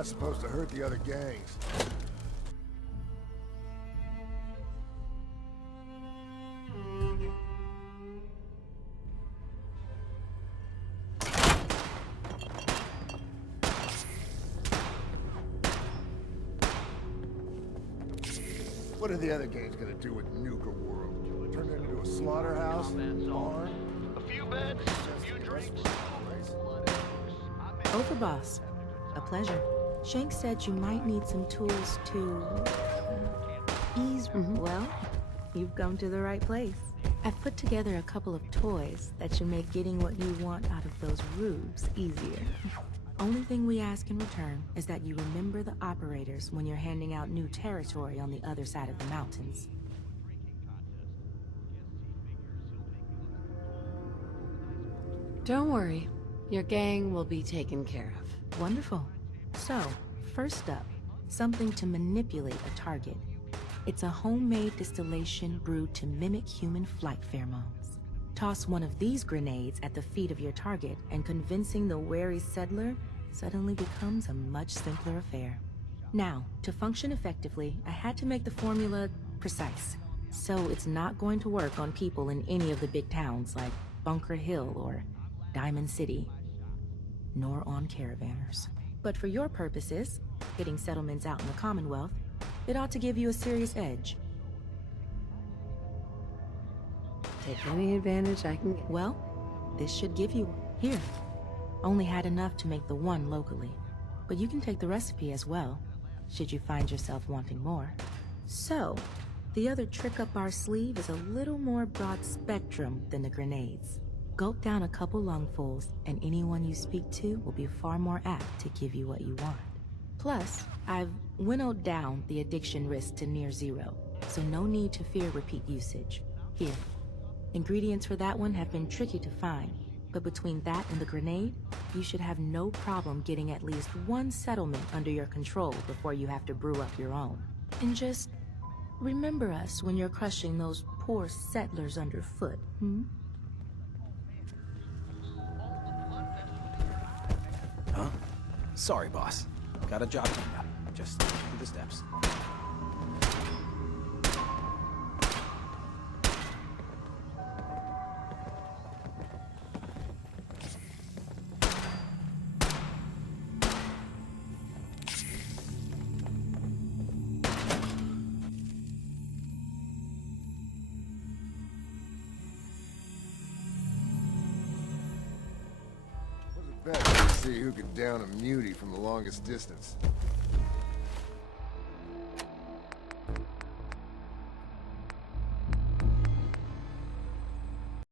not supposed to hurt the other gangs. What are the other gangs gonna do with Nuka World? Turn it into a slaughterhouse? Barn? A few beds, a few drinks. Overboss, a pleasure. Shank said you might need some tools to ease. Well, you've come to the right place. I've put together a couple of toys that should make getting what you want out of those rubes easier. Only thing we ask in return is that you remember the operators when you're handing out new territory on the other side of the mountains. Don't worry. Your gang will be taken care of. Wonderful. So, first up, something to manipulate a target. It's a homemade distillation brewed to mimic human flight pheromones. Toss one of these grenades at the feet of your target, and convincing the wary settler suddenly becomes a much simpler affair. Now, to function effectively, I had to make the formula precise. So it's not going to work on people in any of the big towns like Bunker Hill or Diamond City, nor on caravanners. But for your purposes, getting settlements out in the Commonwealth, it ought to give you a serious edge. Take any advantage I can get. Well, this should give you... Here. Only had enough to make the one locally. But you can take the recipe as well, should you find yourself wanting more. So, the other trick up our sleeve is a little more broad spectrum than the grenades. Gulp down a couple lungfuls, and anyone you speak to will be far more apt to give you what you want. Plus, I've winnowed down the addiction risk to near zero, so no need to fear repeat usage. Here. Ingredients for that one have been tricky to find, but between that and the grenade, you should have no problem getting at least one settlement under your control before you have to brew up your own. And just remember us when you're crushing those poor settlers underfoot, Huh? Sorry, boss. Got a job to do. Just do the steps. Bet to see who can down a mutie from the longest distance.